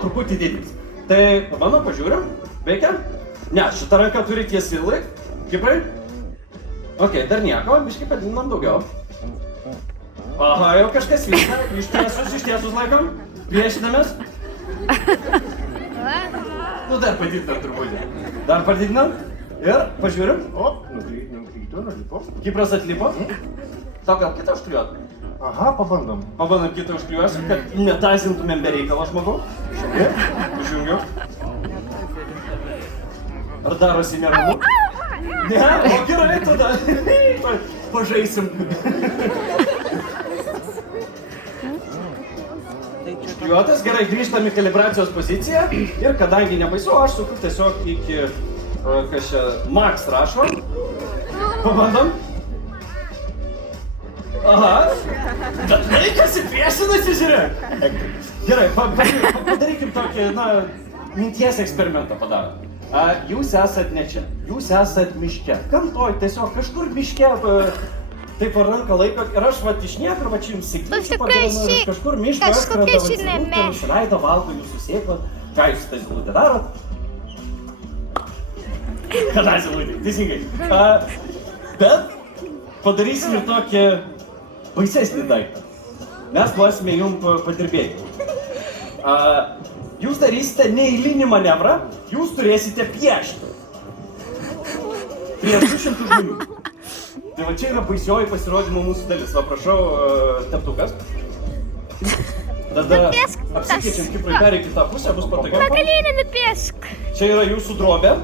po truputį didelis. Tai mano pažiūrim, veikia? Ne, šitą ranką turi tiesiai laik. Kiprai? Ok, dar nieko, biškai padidinam daugiau. Aha, jau kažkas vyksta, ištiesus laikom, priešinamės. Nu, dar padidinam truputį. Dar padidinam ir pažiūrim. O, nukrito, nulipo. Kipras atlipo. Tau gal kitą užkliuot? Aha, pabandom. Pabandom kitą užkliuosim, kad netazintumėm be reikalo žmogau. Išjungiu. Ar darosi neramu? Ne, o gerai tada. Pažaisim. Užkliuotas, gerai, grįžtam į kalibracijos poziciją ir kadangi nebaisu, aš suku tiesiog iki, kas čia, max rašo. Pabandom. Aha. Bet laikas įpriešinasi, žiūrėk. Gerai, padarykim tokį, na, minties eksperimentą padarom. Jūs esat ne čia, jūs esat miške. Gamtoj, tiesiog kažkur miške, taip ar ranką laikot ir aš vat iš niekur, va čia jums sakyčiau, kažkur miško atskrenda zilutė, nusileido, valgo jūsų sėklą. Ką jūs tą zilutę darot? Kada zilutė, teisingai. Bet padarysim ir tokį baisesnį daiktą. Mes duosime jums padirbėti. Jūs darysite neeilinį manevrą, jūs turėsite piešti. Prieš 200 žmonių. Tai va čia yra baisioji pasirodymo mūsų dalis. Va prašau, teptukas. Tada apsikeičiam, kaip praeitą kitą pusę, bus patogiau. Magalinį nupiesk. Čia yra jūsų drobė.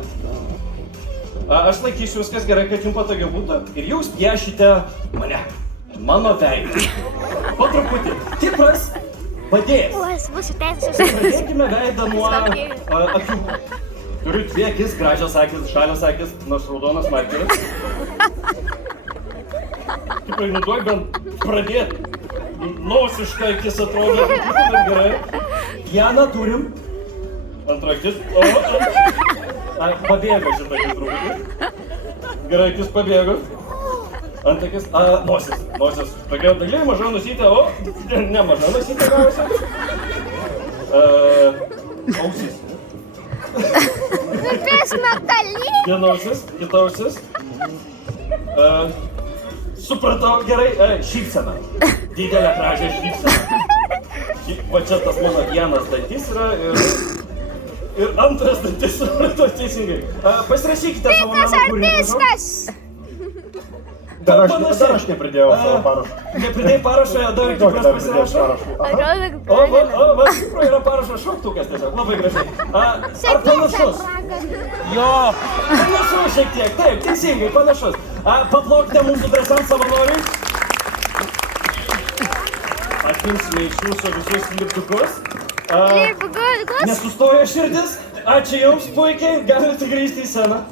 Aš laikysiu viskas gerai, kad jums patogiau būtų. Ir jūs piešite mane. Mano veidą. Po truputį. Kipras padės. Pradėkime veidą nuo akių. Turiu dvi akis, gražios akis, žalios akis, nors raudonas markeris. Kiprai, nuduok bent pradėti. Nosiška akis atrodo, bet gerai. Vieną turim. Antra akis. Pabėgo šitą akis truputį. Gerai, akis pabėgo. Antakis, nosis. Tokia dalyje maža nosytė, o ne maža nosytė gavosi. Ausis. Nupiesk Natalį. Viena ausis, kita ausis. Supratau, gerai, šypsena. Didelė gražią šypseną. Va čia tas mano vienas dantis yra ir antras dantis, supratau teisingai. Pasirašykite savo meno kūrinį. Viskas. Dar aš nepridėjau savo parašą. Nepridėjai parašą, dar Kipras pasirašo? Va, Kipro yra parašo šauktukas tiesiog, labai gražiai. Ar panašus? Jo. Panašus šiek tiek, taip, teisingai, panašus. Paplokite mūsų drąsiam savanoriui. Atimsime iš jūsų visus lipdukus. Nesustojo širdis. Ačiū jums, puikiai, galite grįžti į sceną.